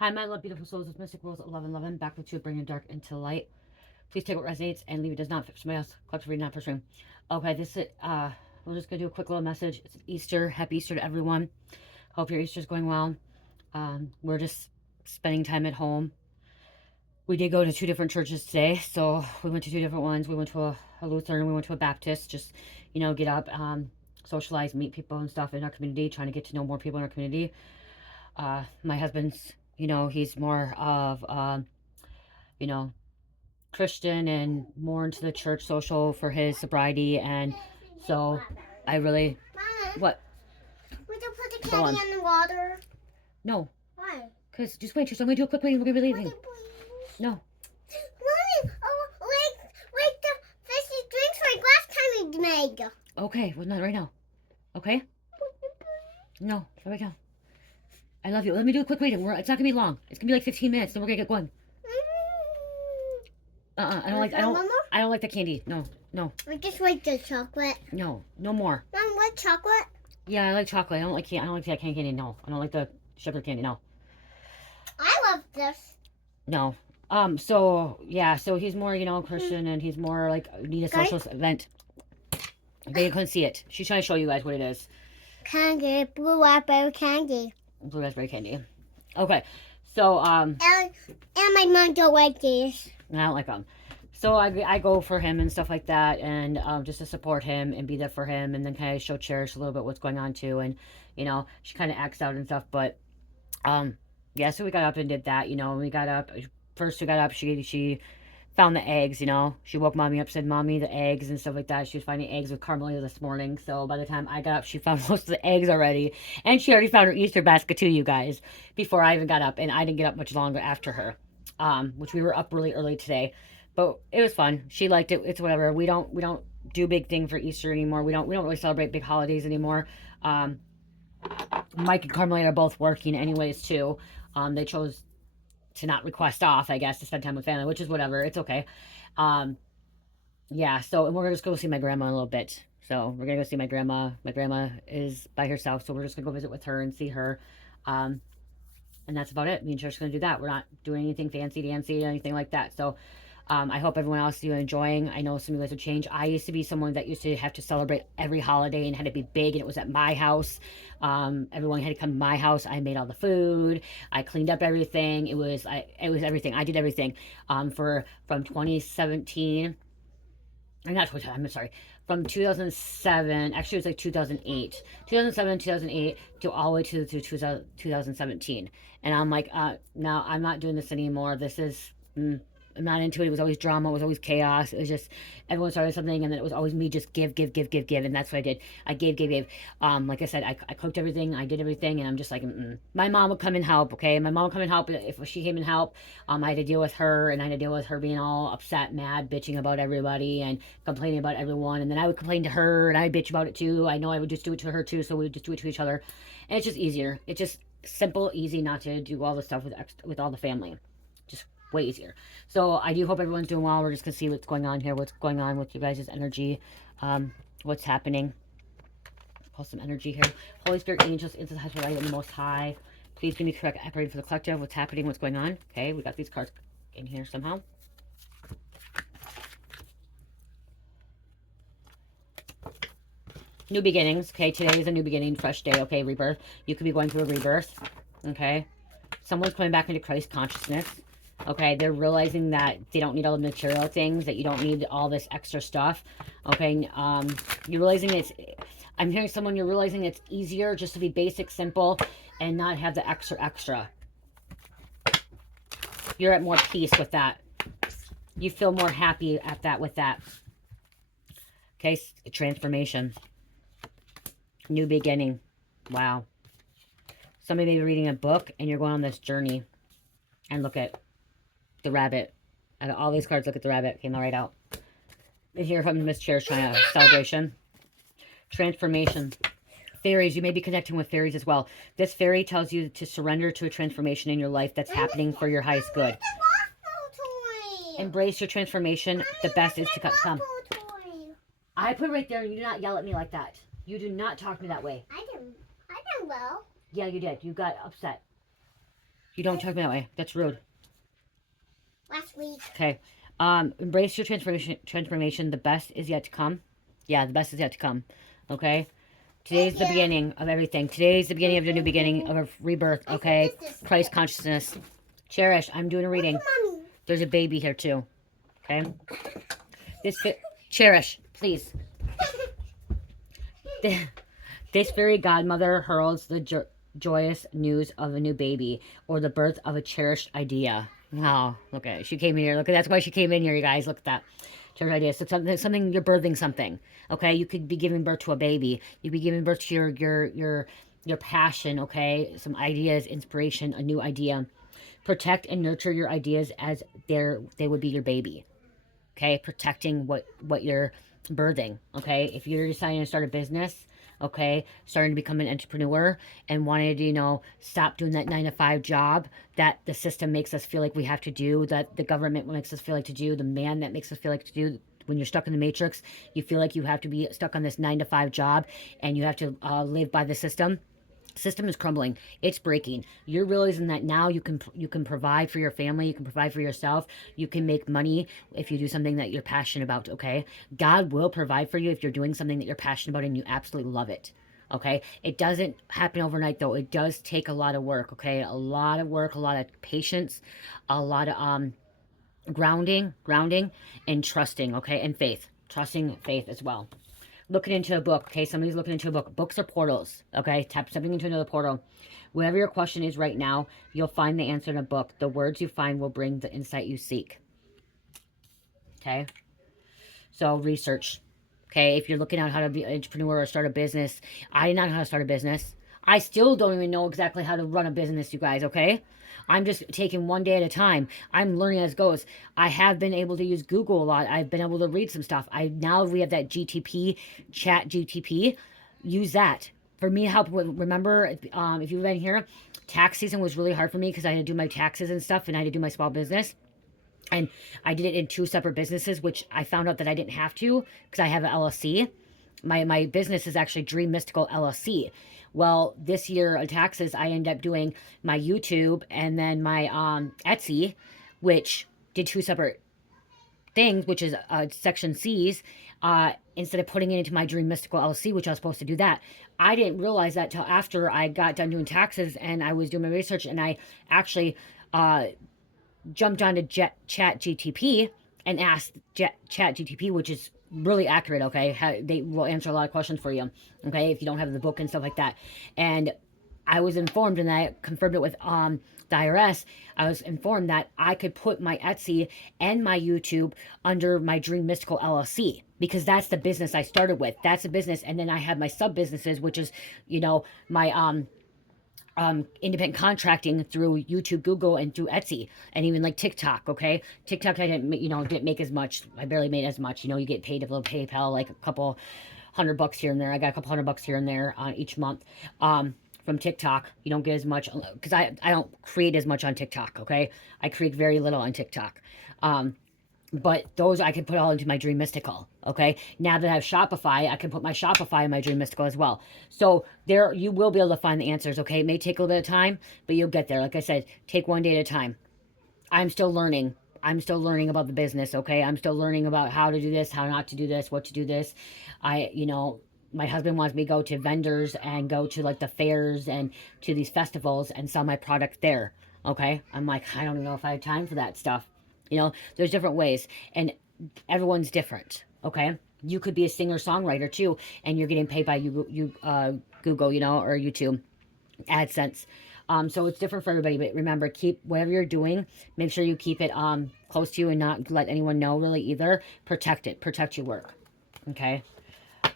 Hi, my love, beautiful souls. It's Mystic Rose 1111, back with you, bringing dark into light. Please take what resonates and leave it does not fit for somebody else. Collective reading, not for stream. Okay, this is we're just gonna do a quick little message. It's Easter. Happy Easter to everyone. Hope your Easter's going well. We're just spending time at home. We did go to 2 different churches today, so we went to 2 different ones. We went to a Lutheran, we went to a Baptist. Just get up, socialize, meet people and stuff in our community. Trying to get to know more people in our community. My husband's, he's more of, Christian and more into the church social for his sobriety. And so I really, Mama, what? would you put the candy in the water? No. Why? Because just wait, so I'm going to do a quick reading. We're going to be leaving. No. Mommy, like the fishy drinks like last time we made. Okay, well, not right now. Okay? No, here we go. I love you. Let me do a quick reading. It's not gonna be long. It's gonna be like 15 minutes, then we're gonna get going. I don't like the candy. No. I just like the chocolate. No more. Mom, what chocolate? Yeah, I like chocolate. I don't like that candy. No, I don't like the sugar candy. No. I love this. No. So he's more, Christian, and he's more like need a social event. They couldn't see it. She's trying to show you guys what it is. Candy, blue raspberry candy. Blue raspberry candy. Okay. So And my mom don't like these. I don't like them. So I go for him and stuff like that, and just to support him and be there for him, and then kind of show Cherish a little bit what's going on too. And she kind of acts out and stuff, but so we got up and did that. We got up first. We got up. She found the eggs. She woke mommy up, said, "Mommy, the eggs," and stuff like that. She was finding eggs with Carmelita this morning. So by the time I got up, she found most of the eggs already, and she already found her Easter basket too, you guys, before I even got up. And I didn't get up much longer after her, which we were up really early today. But it was fun. She liked it. It's whatever. We don't do big thing for Easter anymore. We don't really celebrate big holidays anymore. Mike and Carmelita are both working anyways too. They chose to not request off, I guess, to spend time with family, which is whatever. It's okay. And we're gonna just go see my grandma in a little bit. So we're gonna go see my grandma. My grandma is by herself, so we're just gonna go visit with her and see her. And that's about it. Me and Trish are gonna do that. We're not doing anything fancy dancy, anything like that. So I hope everyone else is enjoying. I know some of you guys have changed. I used to be someone that used to have to celebrate every holiday and had to be big, and it was at my house. Everyone had to come to my house. I made all the food. I cleaned up everything. It was everything. I did everything from 2017. I'm sorry. From 2007, actually it was like 2008. 2007, 2008 to all the way to 2017. And I'm like, no, I'm not doing this anymore. This is... I'm not into it. It was always drama. It was always chaos. It was just everyone started something, and then it was always me just give, and that's what I did. I gave. Like I said, I cooked everything. I did everything, and I'm just like, My mom would come and help. Okay, my mom would come and help. If she came and help, I had to deal with her, and I had to deal with her being all upset, mad, bitching about everybody, and complaining about everyone. And then I would complain to her, and I'd bitch about it too. I know I would just do it to her too, so we would just do it to each other, and it's just easier. It's just simple, easy, not to do all the stuff with all the family. Just way easier. So I do hope everyone's doing well. We're just gonna see what's going on here, what's going on with you guys' energy, what's happening. Pull some energy here. Holy Spirit, angels, into the highest light and the Most High, please give me correct apparating for the collective. What's happening? What's going on? Okay, we got these cards in here somehow. New beginnings. Okay, today is a new beginning, fresh day. Okay, rebirth. You could be going through a rebirth. Okay, someone's coming back into Christ consciousness. Okay, they're realizing that they don't need all the material things, that you don't need all this extra stuff. Okay, you're realizing I'm hearing someone, you're realizing it's easier just to be basic, simple, and not have the extra. You're at more peace with that. You feel more happy with that. Okay, transformation. New beginning. Wow. Somebody may be reading a book, and you're going on this journey. And look at the rabbit. Out of all these cards, look at the rabbit. Came right out. And here from Miss Chair's trying to celebration. Transformation. Fairies. You may be connecting with fairies as well. This fairy tells you to surrender to a transformation in your life that's happening for your highest good. Embrace your transformation. The best is to come. I put it right there, and you do not yell at me like that. You do not talk to me that way. I did well. Yeah, you did. You got upset. You don't talk to me that way. That's rude. Last week. Okay. Embrace your transformation. The best is yet to come. Yeah, the best is yet to come. Okay. Today's the beginning of everything. Today's the beginning of the new beginning of a rebirth. Okay. Christ consciousness. Cherish. I'm doing a reading. There's a baby here too. Okay. Cherish, please. This fairy godmother heralds the joyous news of a new baby or the birth of a cherished idea. Wow, look at it. She came in here. Look at that's why she came in here, you guys. Look at that. Cherished idea. So something you're birthing something. Okay, you could be giving birth to a baby. You could be giving birth to your passion. Okay, some ideas, inspiration, a new idea. Protect and nurture your ideas as they would be your baby. Okay, protecting what you're birthing. Okay, if you're deciding to start a business, okay, starting to become an entrepreneur and wanted to, stop doing that 9 to 5 job that the system makes us feel like we have to do, that the government makes us feel like to do, the man that makes us feel like to do. When you're stuck in the matrix, you feel like you have to be stuck on this 9 to 5 job and you have to live by the system is crumbling. It's breaking. You're realizing that now you can provide for your family, you can provide for yourself, you can make money if you do something that you're passionate about. Okay, God will provide for you if you're doing something that you're passionate about and you absolutely love it. Okay, it doesn't happen overnight though. It does take a lot of work. Okay, a lot of work, a lot of patience, a lot of grounding and trusting. Okay, and faith, trusting faith as well. Looking into a book. Okay, somebody's looking into a book. Books are portals. Okay, tap something into another portal. Whatever your question is right now, you'll find the answer in a book. The words you find will bring the insight you seek. Okay, so research. Okay, if you're looking at how to be an entrepreneur or start a business, I did not know how to start a business. I still don't even know exactly how to run a business, you guys, okay? I'm just taking one day at a time. I'm learning as it goes. I have been able to use Google a lot. I've been able to read some stuff. Now we have that GTP, chat GTP. Use that. For me to help with, remember, if you've been here, tax season was really hard for me because I had to do my taxes and stuff and I had to do my small business. And I did it in 2 separate businesses, which I found out that I didn't have to because I have an LLC. My business is actually DreamMystical.LLC. Well, this year on taxes, I ended up doing my YouTube and then my Etsy, which did 2 separate things, which is Section C's, instead of putting it into my Dream Mystical LLC, which I was supposed to do that. I didn't realize that till after I got done doing taxes and I was doing my research and I actually jumped onto Chat GTP and asked Chat GTP, which is really accurate. Okay, they will answer a lot of questions for you. Okay, if you don't have the book and stuff like that. And I was informed, and I confirmed it with the IRS. I was informed that I could put my Etsy and my YouTube under my Dream Mystical LLC because that's the business I started with. That's the business, and then I have my sub businesses, which is, my independent contracting through YouTube, Google, and through Etsy, and even like TikTok. Okay, TikTok I didn't make as much. I barely made as much. You get paid a little PayPal, like a couple $100 here and there. I got a couple $100 here and there each month. From TikTok, you don't get as much because I don't create as much on TikTok. Okay, I create very little on TikTok. But those I can put all into my Dream Mystical. Okay, now that I have Shopify, I can put my Shopify in my Dream Mystical as well. So there, you will be able to find the answers. Okay, it may take a little bit of time, but you'll get there. Like I said, take one day at a time. I'm still learning. I'm still learning about the business. Okay, I'm still learning about how to do this, how not to do this, what to do this. My husband wants me to go to vendors and go to like the fairs and to these festivals and sell my product there. Okay, I'm like, I don't even know if I have time for that stuff. There's different ways, and everyone's different. Okay, you could be a singer-songwriter too, and you're getting paid by Google, or YouTube, AdSense. So it's different for everybody. But remember, keep whatever you're doing. Make sure you keep it close to you and not let anyone know really either. Protect it. Protect your work. Okay.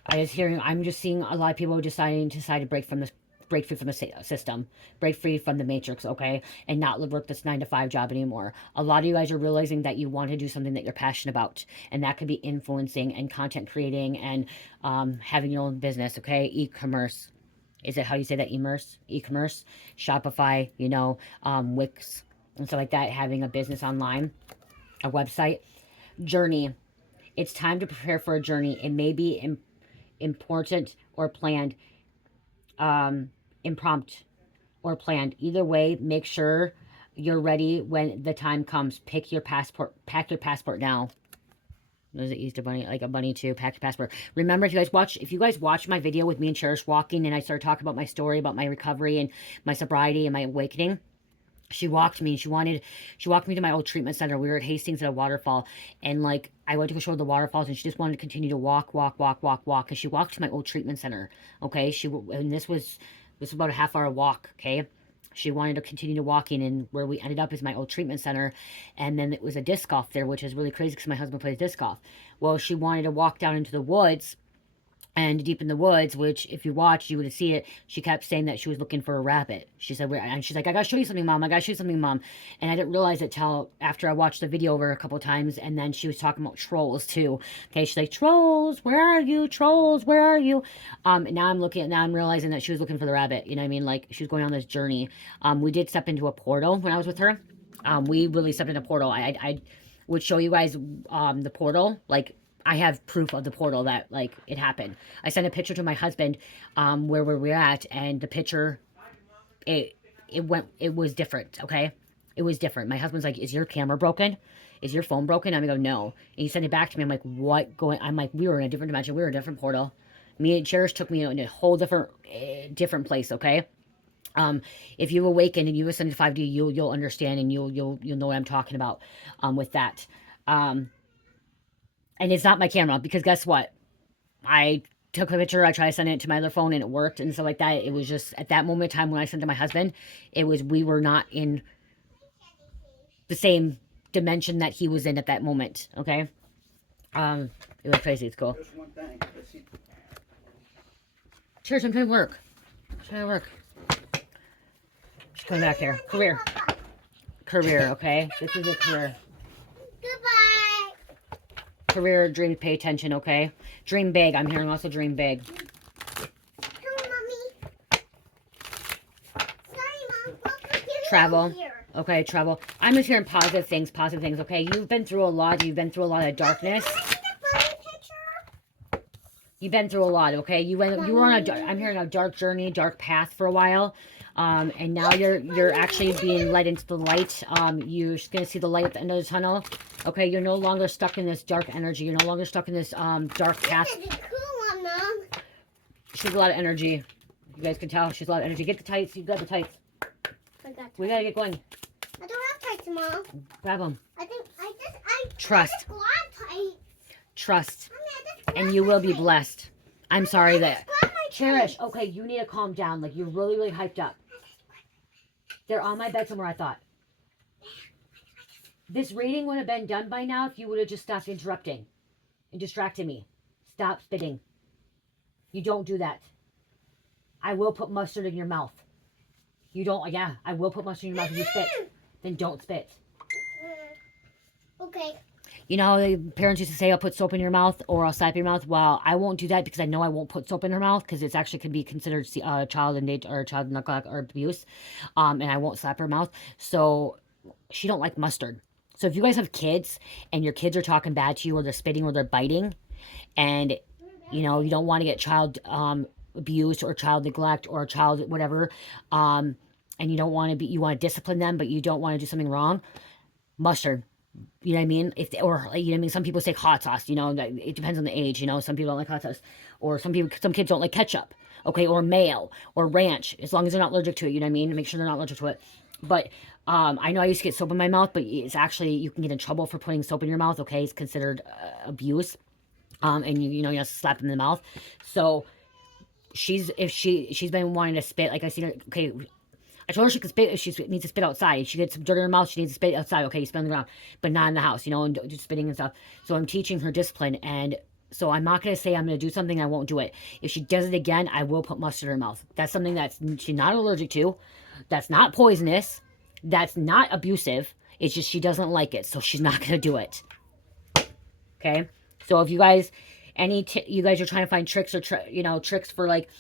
I'm just seeing a lot of people decide to break free from the system, break free from the matrix, okay, and not work this 9 to 5 job anymore. A lot of you guys are realizing that you want to do something that you're passionate about, and that could be influencing and content creating and having your own business, okay, e-commerce. Is it how you say that? E-commerce, Shopify, Wix, and stuff like that. Having a business online, a website, journey. It's time to prepare for a journey. It may be important or planned, impromptu or planned. Either way, make sure You're ready when the time comes. Pack your passport now. There's an Easter bunny, like a bunny too. Pack your passport. Remember, if you guys watch my video with me and Cherish walking, and I started talking about my story, about my recovery and my sobriety and my awakening, she walked me. She walked me to my old treatment center. We were at Hastings at a waterfall, and like I went to go show her the waterfalls, and she just wanted to continue to walk, because she walked to my old treatment center. Okay, and this was about a half-hour walk. Okay, she wanted to continue to walking, and where we ended up is my old treatment center, and then it was a disc golf there, which is really crazy because my husband plays disc golf. Well, she wanted to walk down into the woods, and deep in the woods, which if you watch, you would see it. She kept saying that she was looking for a rabbit. She said, and she's like, I gotta show you something, Mom. I gotta show you something, Mom. And I didn't realize it till after I watched the video over a couple times. And then she was talking about trolls too. Okay, she's like, trolls, where are you? Trolls, where are you? And now I'm realizing that she was looking for the rabbit. You know what I mean? Like she was going on this journey. We did step into a portal when I was with her. We really stepped in a portal. I would show you guys the portal, like I have proof of the portal that like it happened. I sent a picture to my husband where we're at, and the picture it was different. Okay, it was different. My husband's like, is your camera broken? Is your phone broken? I'm gonna go, no. And he sent it back to me. I'm like, what going? I'm like, we were in a different dimension. We were in a different portal. Me and Cherish took me in a whole different place. Okay. If you awaken and you listen to 5D, you'll understand, and you'll know what I'm talking about with that. And it's not my camera, because guess what? I took a picture, I tried to send it to my other phone, and it worked and stuff like that. It was just at that moment in time when I sent it to my husband, we were not in the same dimension that he was in at that moment. Okay. It was crazy. It's cool. Cheers, I'm trying to work. She's coming back here. Career, okay? This is a career. Goodbye. Career, dream, pay attention, okay? Dream big. I'm hearing also dream big. Come, Mommy. Sorry, Mom. Travel. Okay, travel. I'm just hearing positive things, okay? You've been through a lot. You've been through a lot of darkness. You've been through a lot, okay? You were on I'm hearing a dark journey, dark path for a while. And now you're actually being led into the light. You're just gonna see the light at the end of the tunnel. Okay, you're no longer stuck in this dark energy. You're no longer stuck in this dark path. This is a cool one, Mom. She's a lot of energy. You guys can tell she's a lot of energy. Get the tights. You got the tights. We gotta get going. I don't have tights, Mom. Grab them. I Trust. just grabbed tights. Trust. Mommy, And you will be blessed. I'm sorry that. grab my Cherish, tights. okay, you need to calm down. Like, you're really, really hyped up. They're on my bed somewhere, I thought. This reading would have been done by now if you would have just stopped interrupting and distracting me. Stop spitting. You don't do that. I will put mustard in your mouth. You don't, yeah, I will put mustard in your mouth if you spit. Then don't spit. Okay. You know how the parents used to say, I'll put soap in your mouth or I'll slap your mouth? Well, I won't do that because I know I won't put soap in her mouth because it's actually can be considered child neglect or abuse. And I won't slap her mouth. So she don't like mustard. So if you guys have kids and your kids are talking bad to you or they're spitting or they're biting and, you know, you don't want to get child abuse or child neglect or child whatever, and you don't want to be, you want to discipline them, but you don't want to do something wrong, mustard. You know what I mean? You know what I mean? Some people say hot sauce, you know, it depends on the age, you know, some people don't like hot sauce, or some kids don't like ketchup, okay, or mayo, or ranch, as long as they're not allergic to it, you know what I mean? Make sure they're not allergic to it. But, I know I used to get soap in my mouth, but it's actually, you can get in trouble for putting soap in your mouth, okay? It's considered abuse, and you know, you have to slap them in the mouth. So, she's been wanting to spit, like I seen her, okay, I told her she could spit if she needs to spit outside. If she gets some dirt in her mouth, she needs to spit outside. Okay, you spit on the ground, but not in the house, you know, and just spitting and stuff. So I'm teaching her discipline, and so I'm not going to say I'm going to do something, I won't do it. If she does it again, I will put mustard in her mouth. That's something that she's not allergic to. That's not poisonous. That's not abusive. It's just she doesn't like it, so she's not going to do it. Okay? So if you guys, you guys are trying to find tricks or, tricks for like,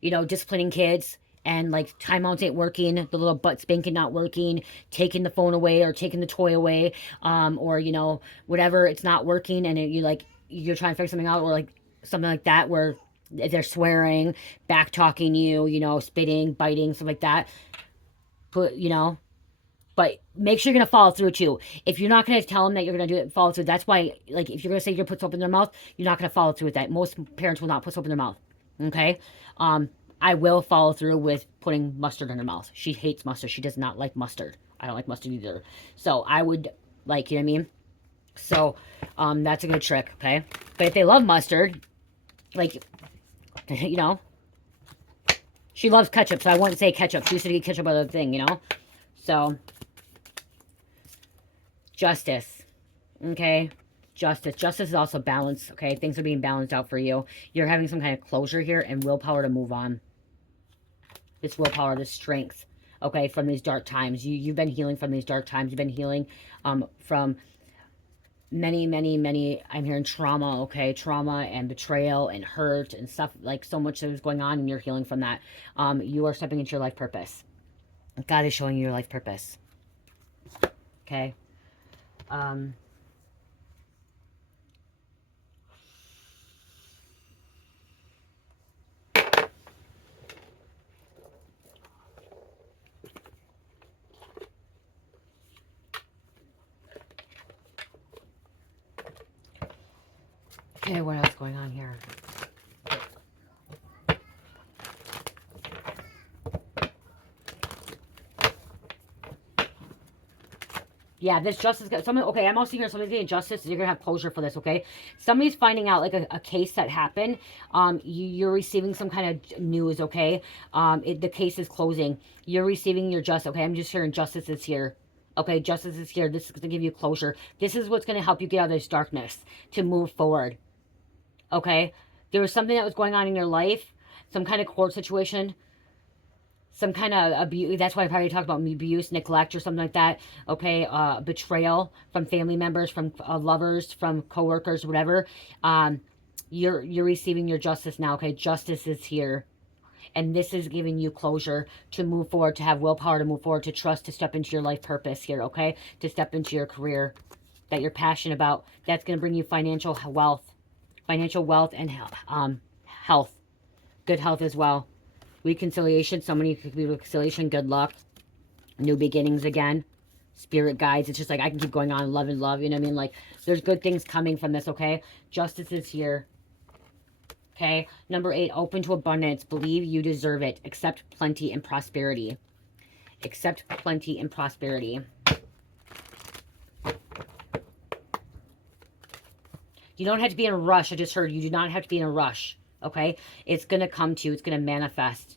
disciplining kids, and like timeouts ain't working, the little butt spanking not working, taking the phone away or taking the toy away, or whatever, it's not working, and you're trying to figure something out, or like something like that where they're swearing, back talking you, spitting, biting, stuff like that. But make sure you're going to follow through too. If you're not going to tell them that you're going to do it, follow through. That's why, like, if you're going to say you're going to put soap in their mouth, you're not going to follow through with that. Most parents will not put soap in their mouth. Okay? I will follow through with putting mustard in her mouth. She hates mustard. She does not like mustard. I don't like mustard either. So I would, like, you know what I mean? So that's a good trick, okay? But if they love mustard, like, you know, she loves ketchup, so I wouldn't say ketchup. She used to eat ketchup other thing, you know? So, justice, okay? Justice. Justice is also balance, okay? Things are being balanced out for you. You're having some kind of closure here and willpower to move on. This willpower, this strength, okay, from these dark times. You've been healing from these dark times. You've been healing from many, I'm hearing trauma, okay? Trauma and betrayal and hurt and stuff, like so much that was going on, and you're healing from that. You are stepping into your life purpose. God is showing you your life purpose. Okay? Okay, what else is going on here? Yeah, this justice, okay, I'm also hearing somebody's getting justice. You're going to have closure for this, okay? Somebody's finding out, like, a case that happened. You're receiving some kind of news, okay? The case is closing. You're receiving your justice, okay? I'm just hearing justice is here. Okay, justice is here. This is going to give you closure. This is what's going to help you get out of this darkness to move forward, okay? There was something that was going on in your life, some kind of court situation, some kind of abuse. That's why I probably talked about abuse, neglect, or something like that. Okay, betrayal from family members, from lovers, from coworkers, whatever. You're receiving your justice now. Okay, justice is here, and this is giving you closure to move forward, to have willpower to move forward, to trust, to step into your life purpose here. Okay, to step into your career that you're passionate about. That's going to bring you financial wealth, and health, good health as well. Reconciliation, so many could be reconciliation, good luck, new beginnings again, spirit guides. It's just like I can keep going on, love and love, you know what I mean? Like, there's good things coming from this, okay? Justice is here, okay? Number 8, open to abundance. Believe you deserve it. Accept plenty and prosperity. Accept plenty and prosperity. You don't have to be in a rush. I just heard you do not have to be in a rush. Okay, it's gonna come to you. It's gonna manifest.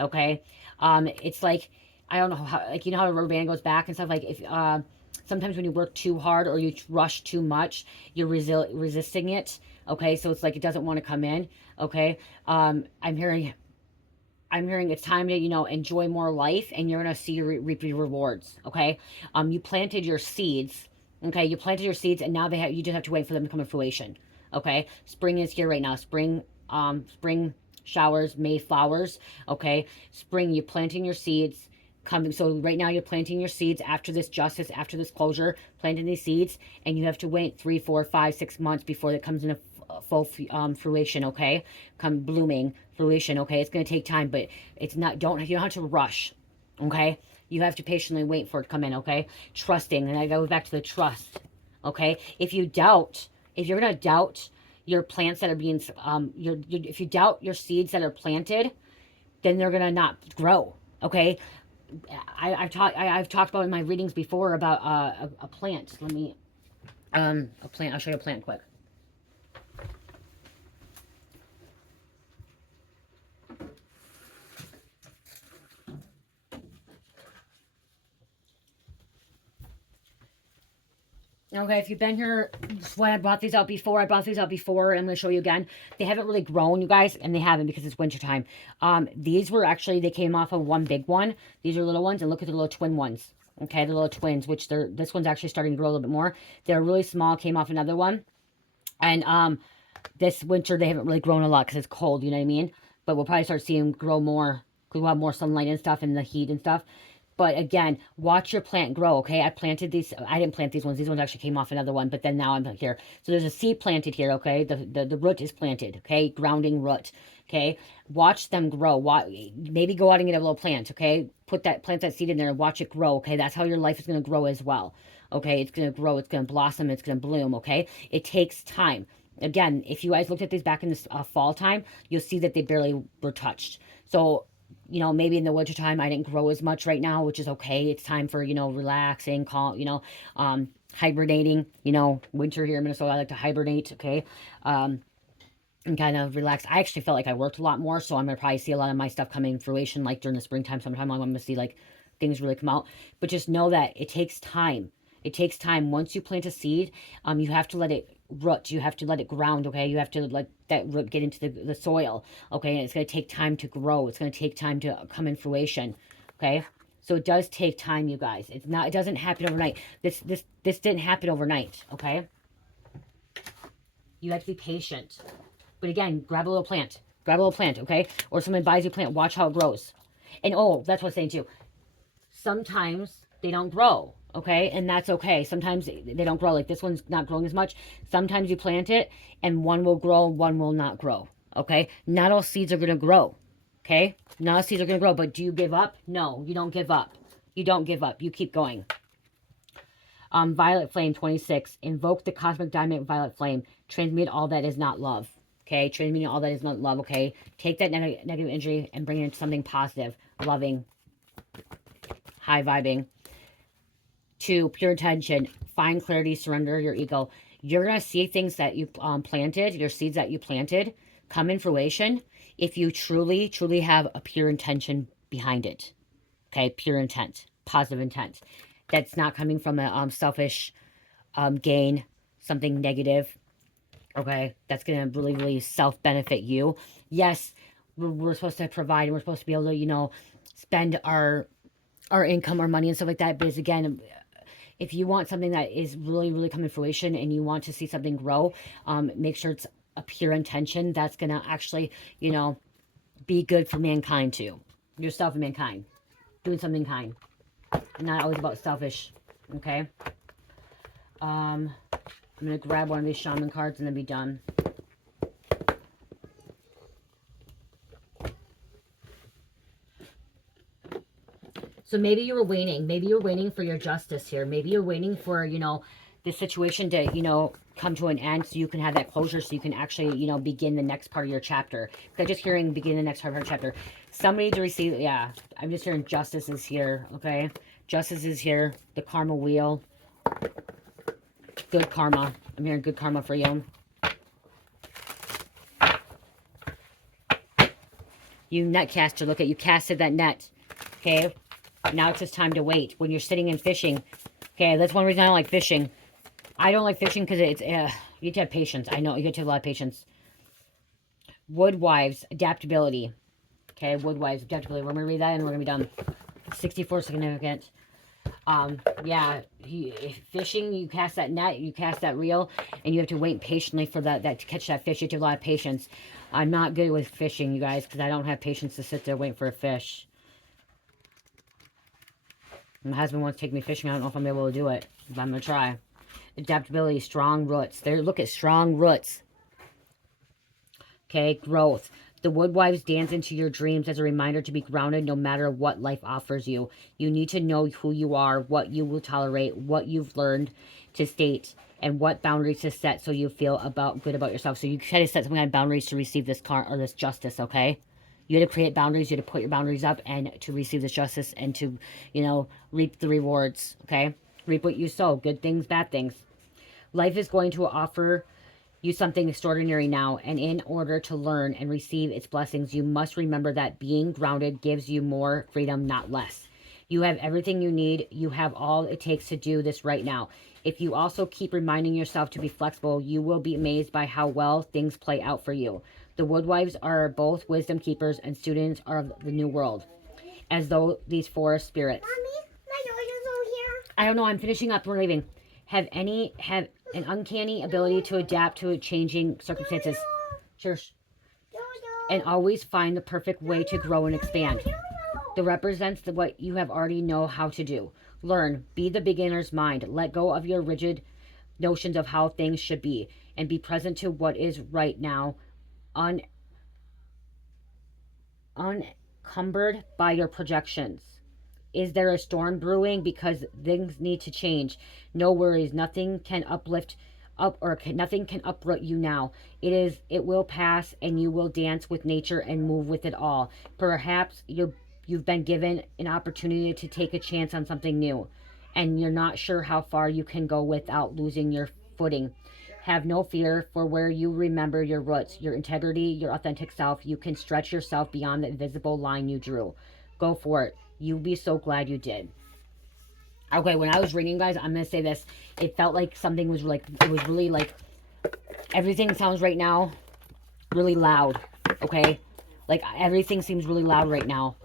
Okay, it's like, I don't know how, like, you know how a rubber band goes back and stuff. Like, if sometimes when you work too hard or you rush too much, you're resisting it. Okay, so it's like it doesn't want to come in. Okay, I'm hearing it's time to, you know, enjoy more life, and you're gonna see your reap your rewards. Okay, you planted your seeds. Okay, you planted your seeds, and now you just have to wait for them to come to fruition. Okay, spring is here right now. Spring showers, May flowers. Okay, spring, you're planting your seeds coming. So right now you're planting your seeds after this justice, after this closure, planting these seeds, and you have to wait 3, 4, 5, 6 months before it comes into full fruition. Okay, come blooming fruition. Okay, it's going to take time, but it's not, you don't have to rush. Okay, you have to patiently wait for it to come in. Okay, trusting, and I go back to the trust. Okay, if you're going to doubt your plants that are being, if you doubt your seeds that are planted, then they're going to not grow. Okay, I've talked about in my readings before about a plant. Let me, a plant. I'll show you a plant quick. Okay, if you've been here, that's why I brought these out before. I'm going to show you again. They haven't really grown, you guys, and they haven't because it's wintertime. These were actually, they came off of one big one. These are little ones, and look at the little twin ones. Okay, the little twins, which this one's actually starting to grow a little bit more. They're really small, came off another one. And this winter, they haven't really grown a lot because it's cold, you know what I mean? But we'll probably start seeing them grow more because we'll have more sunlight and stuff and the heat and stuff. But again, watch your plant grow, okay? I planted these. I didn't plant these ones. These ones actually came off another one, but then now I'm here. So there's a seed planted here, okay? The root is planted, okay? Grounding root, Okay, watch them grow. Maybe go out and get a little plant. Okay, plant that seed in there and watch it grow. Okay, that's how your life is going to grow as well. Okay, it's going to grow, it's going to blossom, it's going to bloom. Okay, it takes time. Again, if you guys looked at these back in this fall time, you'll see that they barely were touched. So, maybe in the winter time I didn't grow as much right now, which is okay. It's time for, relaxing, calm, hibernating. Winter here in Minnesota, I like to hibernate. Okay, and kind of relax. I actually felt like I worked a lot more, so I'm gonna probably see a lot of my stuff coming fruition, like during the springtime. Sometime I'm gonna see like things really come out. But just know that it takes time. It takes time. Once you plant a seed, you have to let it root. You have to let it ground. Okay, you have to let that root get into the soil. Okay, and it's gonna take time to grow. It's gonna take time to come in fruition. Okay. So it does take time, you guys. It's not. It doesn't happen overnight. This didn't happen overnight. Okay. You have to be patient. But again, grab a little plant. Grab a little plant, okay? Or someone buys you a plant. Watch how it grows. And oh, that's what I'm saying too. Sometimes they don't grow, okay? And that's okay. Sometimes they don't grow. Like this one's not growing as much. Sometimes you plant it and one will grow, one will not grow, okay? Not all seeds are going to grow, okay? Not all seeds are going to grow. But do you give up? No, you don't give up. You don't give up. You keep going. Violet Flame 26. Invoke the cosmic diamond violet flame. Transmute all that is not love. Okay, transmuting all that is not love. Okay, take that negative energy and bring it into something positive, loving, high vibing. 2, pure intention. Find clarity, surrender your ego. You're gonna see things that you planted, your seeds that you planted, come in fruition if you truly, truly have a pure intention behind it. Okay, pure intent, positive intent. That's not coming from a selfish gain, something negative. Okay, that's going to really, really self-benefit you. Yes, we're supposed to provide, and we're supposed to be able to, spend our income, our money, and stuff like that. But again, if you want something that is really, really coming to fruition, and you want to see something grow, make sure it's a pure intention. That's going to actually, be good for mankind too. Yourself and mankind. Doing something kind. Not always about selfish. Okay? I'm going to grab one of these shaman cards and then be done. So maybe you were waiting. Maybe you're waiting for your justice here. Maybe you're waiting for, this situation to, come to an end so you can have that closure, so you can actually, begin the next part of your chapter. Because I'm just hearing begin the next part of your chapter. Somebody to receive, yeah, I'm just hearing justice is here, okay? Justice is here. The karma wheel. Good karma. I'm hearing good karma for you. You net caster. Look at you casted that net. Okay. Now it's just time to wait. When you're sitting and fishing. Okay. That's one reason I don't like fishing. I don't like fishing because it's, you have to have patience. I know you have to have a lot of patience. Woodwives. Adaptability. Okay. Woodwives. Adaptability. We're going to read that and we're going to be done. 64 significant. Yeah, fishing, you cast that net, you cast that reel, and you have to wait patiently for that to catch that fish. You have to have a lot of patience. I'm not good with fishing, you guys, because I don't have patience to sit there waiting for a fish. My husband wants to take me fishing. I don't know if I'm able to do it, but I'm going to try. Adaptability, strong roots. There, look at strong roots. Okay, growth. The woodwives dance into your dreams as a reminder to be grounded no matter what life offers you. You need to know who you are, what you will tolerate, what you've learned to state, and what boundaries to set so you feel good about yourself. So you try to set some kind of boundaries to receive this this justice, okay? You had to create boundaries. You had to put your boundaries up and to receive this justice and to, reap the rewards, okay? Reap what you sow. Good things, bad things. Life is going to offer you something extraordinary now, and in order to learn and receive its blessings, you must remember that being grounded gives you more freedom, not less. You have everything you need. You have all it takes to do this right now. If you also keep reminding yourself to be flexible, you will be amazed by how well things play out for you. The woodwives are both wisdom keepers and students of the new world, as though these forest spirits. Mommy, my daughter's over here. I don't know. I'm finishing up. We're leaving. Have an uncanny ability to adapt to changing circumstances. Cheers. And always find the perfect way to grow and expand. That represents what you have already know how to do. Learn. Be the beginner's mind. Let go of your rigid notions of how things should be. And be present to what is right now. unencumbered by your projections. Is there a storm brewing? Because things need to change. No worries. Nothing can uplift up or nothing can uproot you now. It will pass and you will dance with nature and move with it all. Perhaps you've been given an opportunity to take a chance on something new and you're not sure how far you can go without losing your footing. Have no fear, for where you remember your roots, your integrity, your authentic self, you can stretch yourself beyond the invisible line you drew. Go for it. You'll be so glad you did. Okay, when I was reading, guys, I'm gonna say this. It felt like something was like, it was really like, everything sounds right now really loud. Okay, like everything seems really loud right now,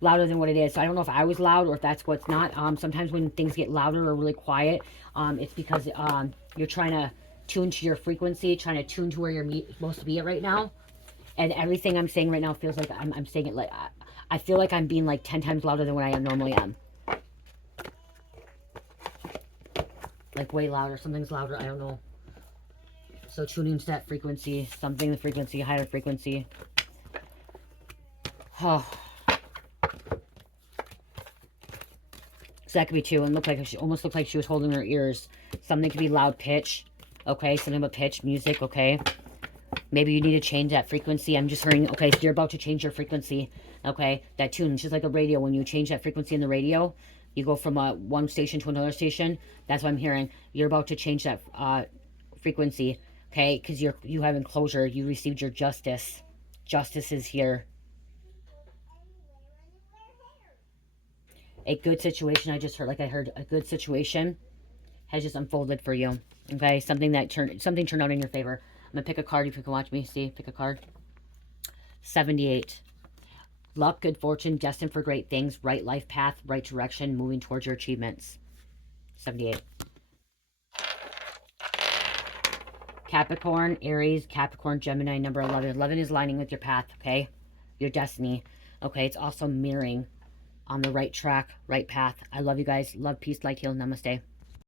louder than what it is. So I don't know if I was loud or if that's what's not. Sometimes when things get louder or really quiet, it's because you're trying to tune to your frequency, trying to tune to where you're supposed to be at right now. And everything I'm saying right now feels like I'm saying it like I feel like I'm being like 10 times louder than what I normally am. Like way louder. Something's louder. I don't know. So tuning to that frequency, something the frequency, higher frequency. Oh. So that could be too. And look like she almost looked like she was holding her ears. Something could be loud pitch. Okay, something about pitch, music, okay. Maybe you need to change that frequency. I'm just hearing, okay, so you're about to change your frequency. Okay, that tune, it's just like a radio. When you change that frequency in the radio, you go from one station to another station. That's what I'm hearing. You're about to change that frequency, okay, because you have enclosure. You received your justice. Justice is here. A good situation, I just heard, like I heard a good situation has just unfolded for you. Okay, something turned out in your favor. I'm gonna pick a card if you can watch me. See, pick a card. 78. Luck, good fortune, destined for great things, right life path, right direction, moving towards your achievements. 78. Capricorn, Aries, Capricorn, Gemini, number 11. 11 is lining with your path, okay? Your destiny. Okay, it's also mirroring on the right track, right path. I love you guys. Love, peace, light, heal. Namaste.